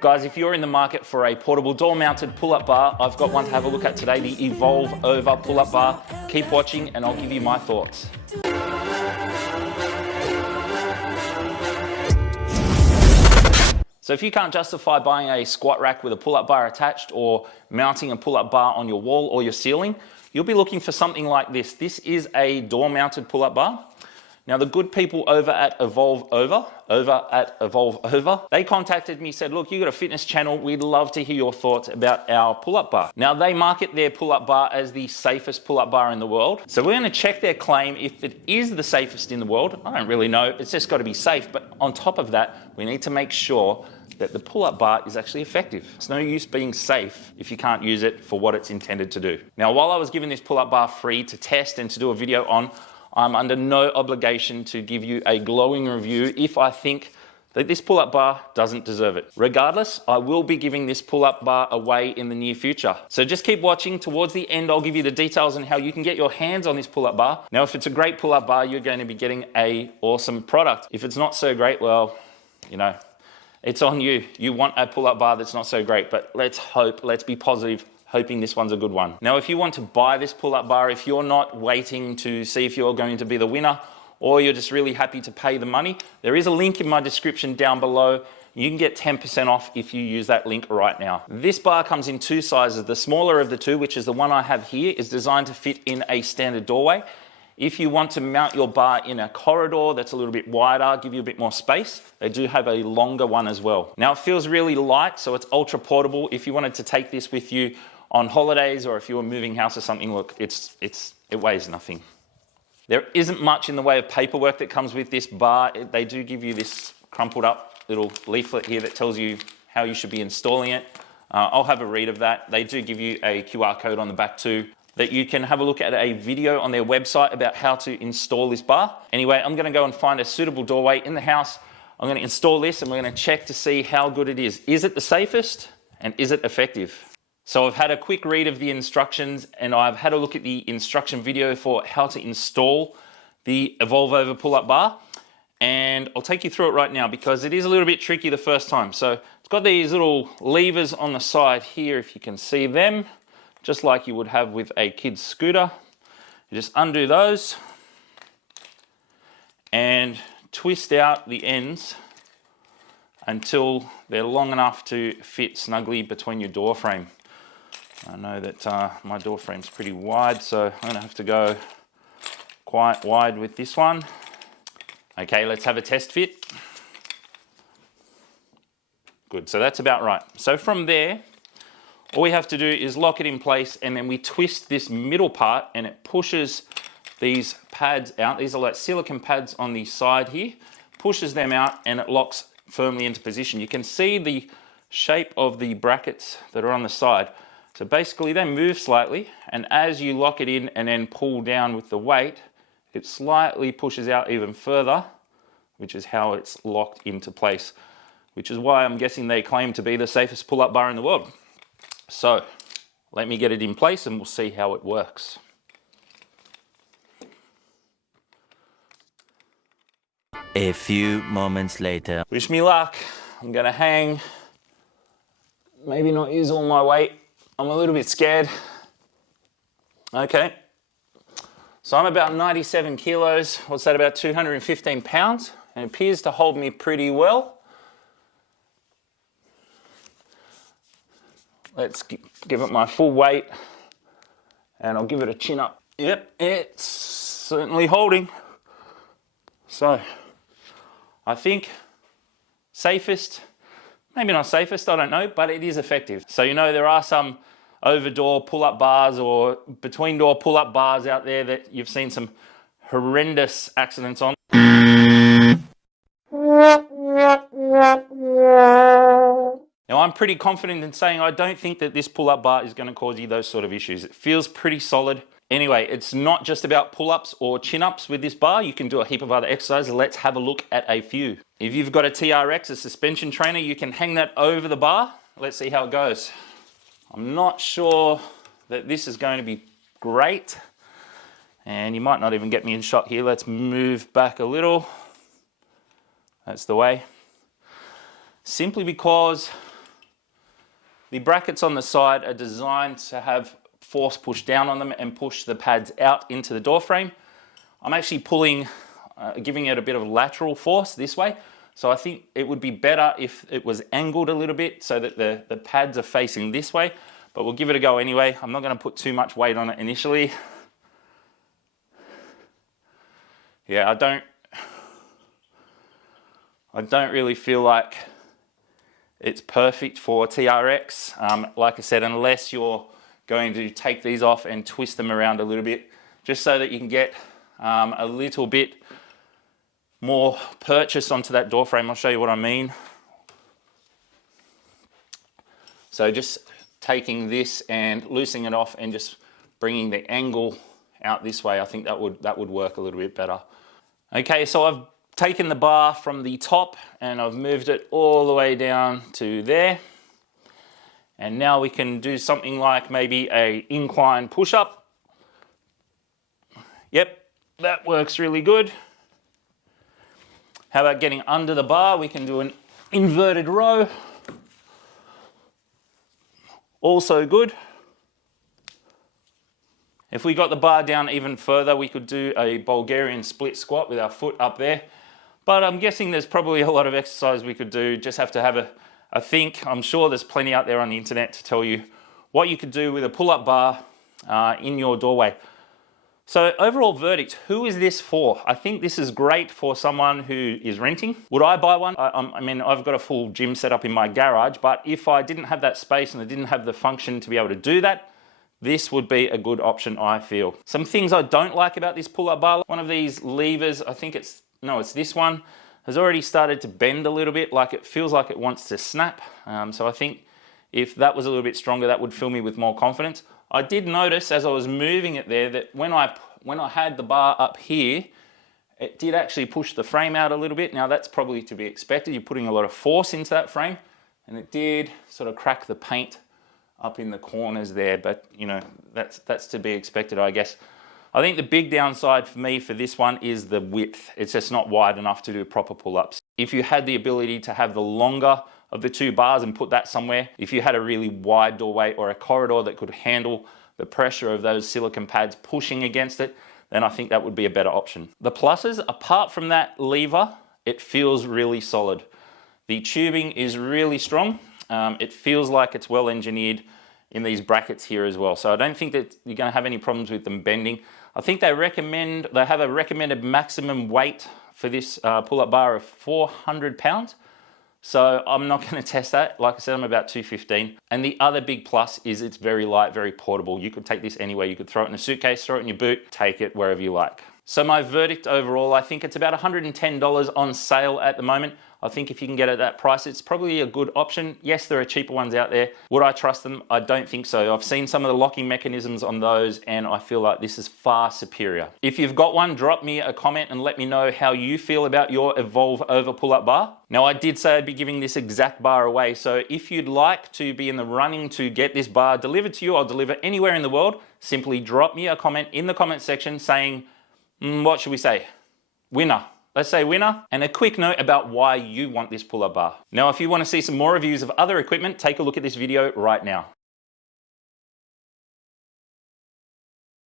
Guys, if you're in the market for a portable door-mounted pull-up bar, I've got one to have a look at today, the Evolve Over pull-up bar. Keep watching and I'll give you my thoughts. So if you can't justify buying a squat rack with a pull-up bar attached or mounting a pull-up bar on your wall or your ceiling, you'll be looking for something like this. This is a door-mounted pull-up bar. Now the good people over at Evolve Over, they contacted me, said, look, you got a fitness channel, we'd love to hear your thoughts about our pull-up bar. Now they market their pull-up bar as the safest pull-up bar in the world. So we're gonna check their claim if it is the safest in the world. I don't really know, it's just gotta be safe. But on top of that, we need to make sure that the pull-up bar is actually effective. It's no use being safe if you can't use it for what it's intended to do. Now, while I was given this pull-up bar free to test and to do a video on, I'm under no obligation to give you a glowing review if I think that this pull-up bar doesn't deserve it. Regardless, I will be giving this pull-up bar away in the near future. So just keep watching. Towards the end, I'll give you the details on how you can get your hands on this pull-up bar. Now, if it's a great pull-up bar, you're going to be getting an awesome product. If it's not so great, well, you know, it's on you. You want a pull-up bar that's not so great, but let's be positive, hoping this one's a good one. Now, if you want to buy this pull-up bar, if you're not waiting to see if you're going to be the winner, or you're just really happy to pay the money, there is a link in my description down below. You can get 10% off if you use that link right now. This bar comes in two sizes. The smaller of the two, which is the one I have here, is designed to fit in a standard doorway. If you want to mount your bar in a corridor that's a little bit wider, give you a bit more space, they do have a longer one as well. Now it feels really light, so it's ultra portable. If you wanted to take this with you on holidays or if you were moving house or something, look, it weighs nothing. There isn't much in the way of paperwork that comes with this bar. They do give you this crumpled up little leaflet here that tells you how you should be installing it. I'll have a read of that. They do give you a QR code on the back too, that you can have a look at a video on their website about how to install this bar. Anyway, I'm gonna go and find a suitable doorway in the house. I'm gonna install this and we're gonna check to see how good it is. Is it the safest and is it effective? So I've had a quick read of the instructions and I've had a look at the instruction video for how to install the Evolve Over pull-up bar. And I'll take you through it right now because it is a little bit tricky the first time. So it's got these little levers on the side here, if you can see them, just like you would have with a kid's scooter. You just undo those and twist out the ends until they're long enough to fit snugly between your door frame. I know that my door frame's pretty wide, so I'm gonna have to go quite wide with this one. Okay, let's have a test fit. Good, so that's about right. So from there, all we have to do is lock it in place and then we twist this middle part and it pushes these pads out. These are like silicone pads on the side here, pushes them out and it locks firmly into position. You can see the shape of the brackets that are on the side. So basically they move slightly and as you lock it in and then pull down with the weight, it slightly pushes out even further, which is how it's locked into place, which is why I'm guessing they claim to be the safest pull-up bar in the world. So let me get it in place and we'll see how it works. A few moments later. Wish me luck. I'm gonna hang, maybe not use all my weight. I'm a little bit scared. Okay. So I'm about 97 kilos. What's that, about 215 pounds? And it appears to hold me pretty well. Let's give it my full weight and I'll give it a chin up. Yep, it's certainly holding. So I think safest, maybe not safest, I don't know, but it is effective. So you know there are some over door pull-up bars or between door pull-up bars out there that you've seen some horrendous accidents on. Now I'm pretty confident in saying I don't think that this pull-up bar is going to cause you those sort of issues. It feels pretty solid. Anyway, it's not just about pull-ups or chin-ups with this bar. You can do a heap of other exercises. Let's have a look at a few. If you've got a TRX, a suspension trainer, you can hang that over the bar. Let's see how it goes. I'm not sure that this is going to be great. And you might not even get me in shot here. Let's move back a little. That's the way. Simply because The brackets on the side are designed to have force push down on them and push the pads out into the door frame. I'm actually pulling, giving it a bit of lateral force this way. So I think it would be better if it was angled a little bit so that the pads are facing this way, but we'll give it a go anyway. I'm not going to put too much weight on it initially. Yeah, I don't really feel like it's perfect for TRX. Like I said, unless you're going to take these off and twist them around a little bit, just so that you can get a little bit more purchase onto that door frame. I'll show you what I mean. So just taking this and loosening it off and just bringing the angle out this way, I think that would work a little bit better. Okay, so I've taken the bar from the top and I've moved it all the way down to there. And now we can do something like maybe a incline push-up. Yep, that works really good. How about getting under the bar? We can do an inverted row. Also good. If we got the bar down even further, we could do a Bulgarian split squat with our foot up there. But I'm guessing there's probably a lot of exercise we could do. Just have to have a think. I'm sure there's plenty out there on the internet to tell you what you could do with a pull-up bar in your doorway. So overall verdict, who is this for? I think this is great for someone who is renting. Would I buy one? I mean, I've got a full gym set up in my garage, but if I didn't have that space and I didn't have the function to be able to do that, this would be a good option, I feel. Some things I don't like about this pull-up bar, one of these levers, I think it's this one, has already started to bend a little bit, like it feels like it wants to snap. So I think if that was a little bit stronger, that would fill me with more confidence. I did notice as I was moving it there that when I had the bar up here, it did actually push the frame out a little bit. Now that's probably to be expected. You're putting a lot of force into that frame, and it did sort of crack the paint up in the corners there, but you know, that's to be expected, I guess. I think the big downside for me for this one is the width. It's just not wide enough to do proper pull-ups. If you had the ability to have the longer of the two bars and put that somewhere, if you had a really wide doorway or a corridor that could handle the pressure of those silicone pads pushing against it, then I think that would be a better option. The pluses, apart from that lever, it feels really solid. The tubing is really strong. It feels like it's well engineered in these brackets here as well. So I don't think that you're going to have any problems with them bending. I think they have a recommended maximum weight for this pull-up bar of 400 pounds. So I'm not going to test that. Like I said, I'm about 215. And the other big plus is it's very light, very portable. You could take this anywhere. You could throw it in a suitcase, throw it in your boot, take it wherever you like. So my verdict overall, I think it's about $110 on sale at the moment. I think if you can get it at that price, it's probably a good option. Yes, there are cheaper ones out there. Would I trust them? I don't think so. I've seen some of the locking mechanisms on those and I feel like this is far superior. If you've got one, drop me a comment and let me know how you feel about your Evolve Over pull-up bar. Now, I did say I'd be giving this exact bar away. So if you'd like to be in the running to get this bar delivered to you, I'll deliver anywhere in the world. Simply drop me a comment in the comment section saying, what should we say? Winner. Let's say winner, and a quick note about why you want this pull-up bar. Now, if you want to see some more reviews of other equipment, take a look at this video right now.